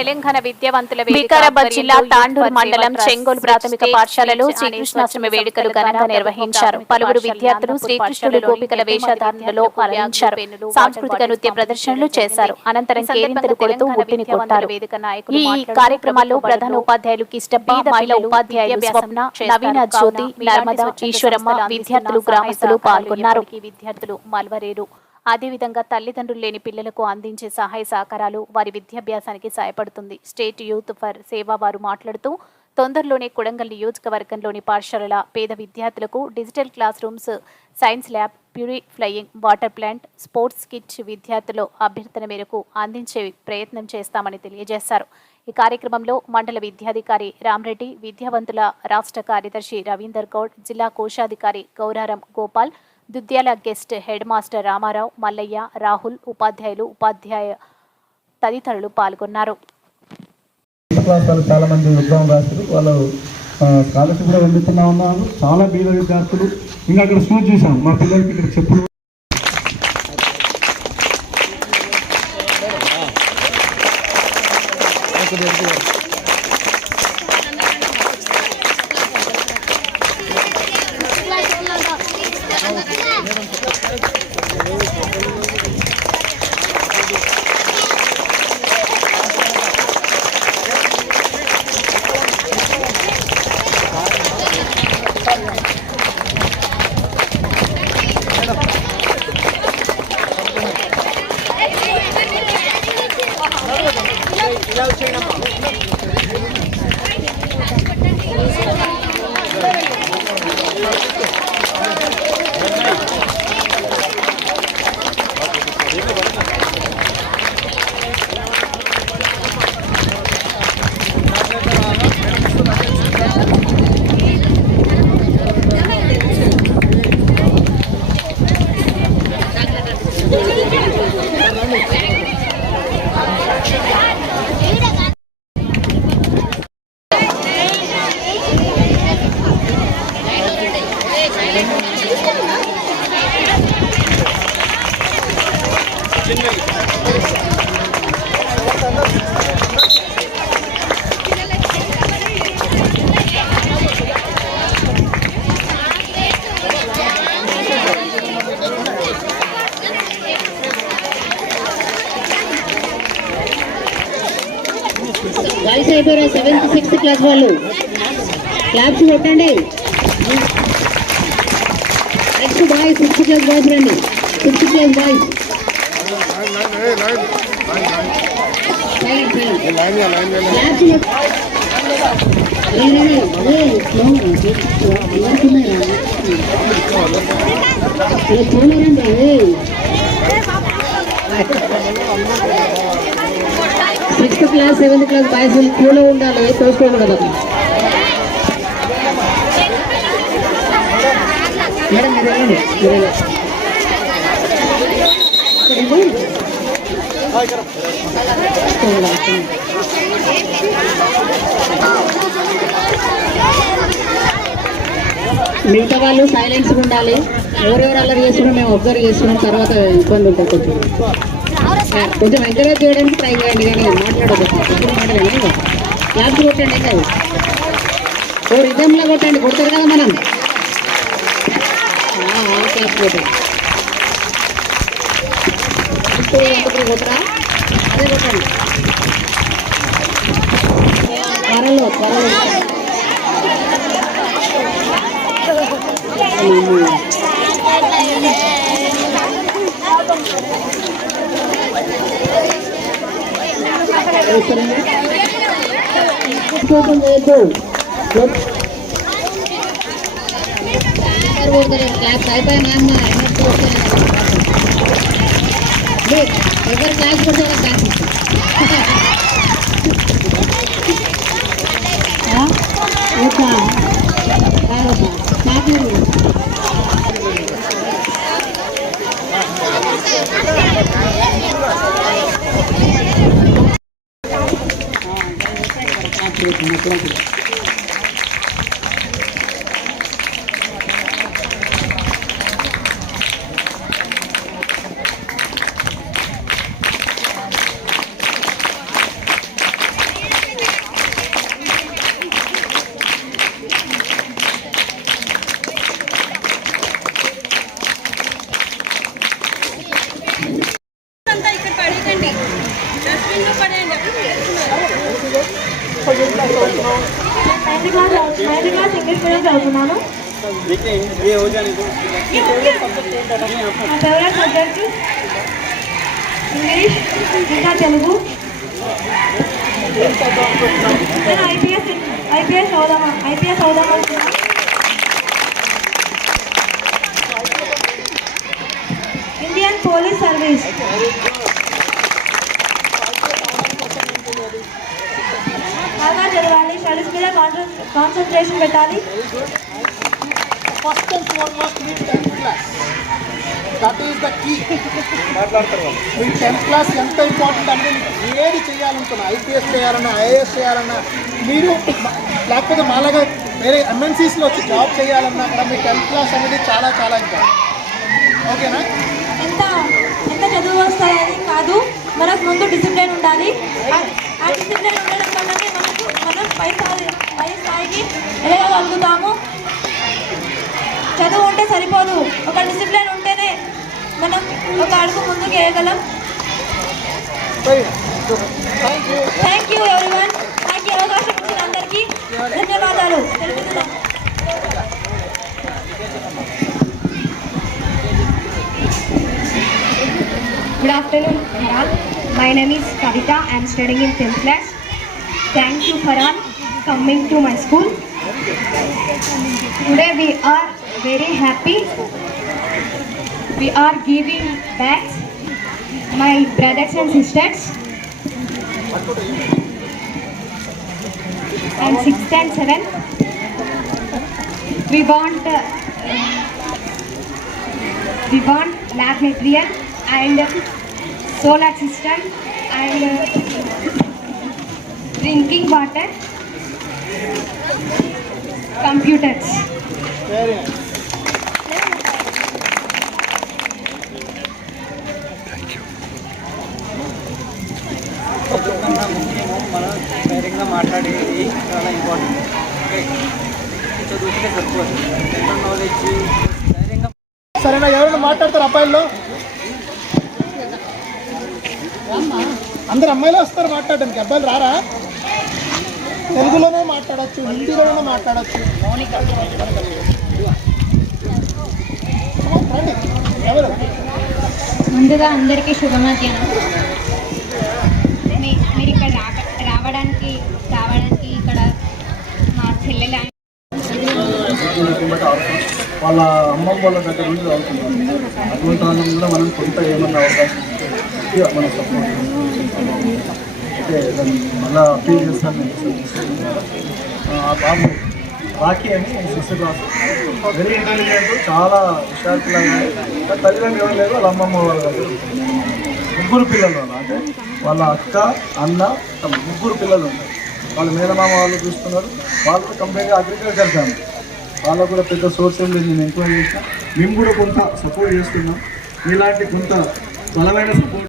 తెలంగాణ విద్యావంతుల వికారాబాద్ జిల్లా తాండూరు మండలం చెంగోలు ప్రాథమిక పాఠశాలలో శ్రీకృష్ణాష్టమి వేడుకలు ఘనంగా నిర్వహించారు. పలువురు విద్యార్థులు శ్రీకృష్ణుడు గోపికల వేషధారణలో పాల్గొంచారు సాంస్కృతిక నృత్య ప్రదర్శనలు చేశారు. అనంతరం కేరింతలు కొడుతూ ఉట్టిని కొట్టారు. ఈ కార్యక్రమాల్లో ప్రధాన ఉపాధ్యాయులు కిష్టప్ప మహిళా ఉపాధ్యాయులు స్వప్న నవీన జ్యోతి నర్మద ఈశ్వరమ్మ విద్యార్థులు గ్రామస్తులు పాల్గొన్నారు. విద్యార్థులు మల్వరేరు. అదేవిధంగా తల్లిదండ్రులు లేని పిల్లలకు అందించే సహాయ సహకారాలు వారి విద్యాభ్యాసానికి సహాయపడుతుంది. స్టేట్ యూత్ ఫర్ సేవా వారు మాట్లాడుతూ తొందరలోనే కొడంగల్ నియోజకవర్గంలోని పాఠశాలల పేద విద్యార్థులకు digital classrooms science lab purifying water plant sports kit విద్యార్థుల అభ్యర్థన మేరకు అందించే ప్రయత్నం చేస్తామని తెలియజేశారు. ఈ కార్యక్రమంలో మండల విద్యాధికారి రామరెడ్డి విద్యావంతుల రాష్ట్ర కార్యదర్శి రవీందర్ గౌడ్ జిల్లా కోశాధికారి Gouraram Gopal Dudyala guest head master Ramarao Mallaiah Rahul ఉపాధ్యాయులు ఉపాధ్యాయ తదితరులు పాల్గొన్నారు. చాలా మంది ఎగ్జామ్ వాళ్ళు స్కాలర్షిప్ కూడా పొందుతున్నా ఉన్నారు చాలా బీద విద్యార్థులు. ఇంకా అక్కడ చూసాం మా పిల్లలకి ఇక్కడ చెప్పులు No Chino. బాయ్స్ అయిపోయారు సెవెంత్ సిక్స్త్ క్లాస్ వాళ్ళు. క్లాప్స్ కొట్టండి. Fifth boy fifth class boys రండి fifth class boys sixth class seventh class boys క్యూలో ఉండాలి. తోసుకోకూడదు మేడం మీరు వెళ్ళండి మీరు మిగతా వాళ్ళు సైలెన్స్ ఉండాలి. ఎవరెవరు అల్లరి చేస్తున్నాం మేము ఒక్కరు చేస్తున్నాం. తర్వాత ఇబ్బంది ఉంటుంది కొంచెం. కొంచెం ఎంకరేజ్ చేయడానికి ట్రై చేయండి కానీ మాట్లాడదు మాట్లాడండి క్లాప్స్ కొట్టండి ఓ రిజంలో కొట్టండి. కొడతారు కదా మనం. క్లాప్స్ కొట్టండి ఇప్పుడు ఒకటి కొట్టరా అదే కొట్టండి త్వరలో త్వరలో కోపం చేయొద్దు ಓಡ್ತಾರೆ ಕ್ಲಾಸ್ ಸಾಯ್ಬಾಯಿ ಮ್ಯಾಮ್ ಹೆಣ್ಮಕ್ಳು ಓಡ್ತಾರೆ ಒಬ್ಬರು ಕ್ಲಾಸ್ ಕೊಡ್ತಾರೆ ಕ್ಲಾಸ್ ಓಕೆ ಮಾತಾಡಿ ಮಕ್ಕಳ చదువుతున్నాను నా ఫేవరెట్ సబ్జెక్ట్ ఇంగ్లీష్ ఇంకా తెలుగు నేను ఐపీఎస్ ఐపీఎస్ అవుదామా ఐపీఎస్ అవుదామా ఇండియన్ పోలీస్ సర్వీస్ బాగా చదవాలి స్టడీస్ మీద కాన్సన్ట్రేషన్ పెట్టాలి first and foremost me tenth class. That is the key me tenth class ఎంత ఇంపార్టెంట్ అంటే ఏది చేయాలనుకున్నా ఐపీఎస్ చేయాలన్నా ఐఏఎస్ చేయాలన్నా మీరు లేకపోతే మాలాగా వేరే ఎంఎన్సీస్లో వచ్చి జాబ్ చేయాలన్నా కూడా మీ టెన్త్ క్లాస్ అనేది చాలా చాలా ఇంపార్టెంట్ ఓకేనా ఎంత ఎంత చదువు వస్తాయని కాదు మనకు ముందు డిసిప్లిన్ ఉండాలి. ఆ- డిసిప్లిన్ ఉండడం వల్లనే మనకు మనం పై స్థాయి పై స్థాయికి ఎదగలుగుతాము చదువు ఉంటే సరిపోదు ఒక డిసిప్లిన్ ఉంటేనే మనం ఒక అడుగు ముందుకు వేయగలం thank you thank you everyone నాకు ఈ అవకాశం ఇచ్చిన అందరికీ ధన్యవాదాలు తెలుపుతున్నాను Good afternoon, Farhan. My name is Kavita. I am studying in 10th class. Thank you, Farhan, coming to my school. Today we are very happy. We are giving bags, my brothers and sisters. And 6th and 7th. We want uh, we want lab material and solar system and drinking water computers చదువుకుంటే సరేనా ఎవరైనా మాట్లాడతారు అబ్బాయిల్లో? అందరు అమ్మాయిలు వస్తారు మాట్లాడడానికి. అబ్బాయిలు రారా? తెలుగులోనే మాట్లాడచ్చు హిందీలోనే మాట్లాడచ్చు. ఎవరు? ముందుగా అందరికీ శుభమధ్యాహ్నం మధ్యాహ్నం మీ- మీరు ఇక్కడ రావ రావడానికి రావడానికి ఇక్కడ మా చెల్లెల బట్టి అవసరం వాళ్ళ అమ్మమ్మ వాళ్ళ దగ్గర నుంచి చదువుతున్నారు అటువంటి వాళ్ళని కూడా మనం కొంత ఏమన్నా అవకాశం ఇస్తే మన సపోర్ట్ అయితే దాన్ని మళ్ళీ అప్పీల్ చేస్తాను ఆ బాబు రాఖీ అని సిస్టర్ క్లాస్ వెరీ ఇంటెలిజెంట్ చాలా విషయార్థులాగా తల్లిదండ్రులు ఎవరు లేదు వాళ్ళ అమ్మమ్మ వాళ్ళ దగ్గర ముగ్గురు పిల్లలు ఉన్నారు. అంటే వాళ్ళ అక్క అన్న ముగ్గురు పిల్లలు ఉన్నారు వాళ్ళ మేనమామ వాళ్ళు చూస్తున్నారు. వాళ్ళు కంప్లీట్గా అగ్రికల్చర్ ఫ్యామిలీ వాళ్ళకు కూడా పెద్ద సోర్స్ ఏం లేదు నేను ఎంక్వైరీ చేసిన మేము కూడా కొంత సపోర్ట్ చేస్తున్నాం. ఇలాంటి కొంత బలమైన సపోర్ట్